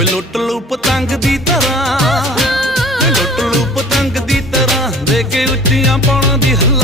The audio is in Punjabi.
ਓਏ ਲੁੱਟ ਲੂ ਪਤੰਗ ਦੀ ਤਰ੍ਹਾਂ, ਲੁੱਟ ਲੂ ਪਤੰਗ ਦੀ ਤਰ੍ਹਾਂ ਦੇ ਕੇ ਉੱਚੀਆਂ ਪਾਉਣਾ ਦੀ ਹੱਲਾ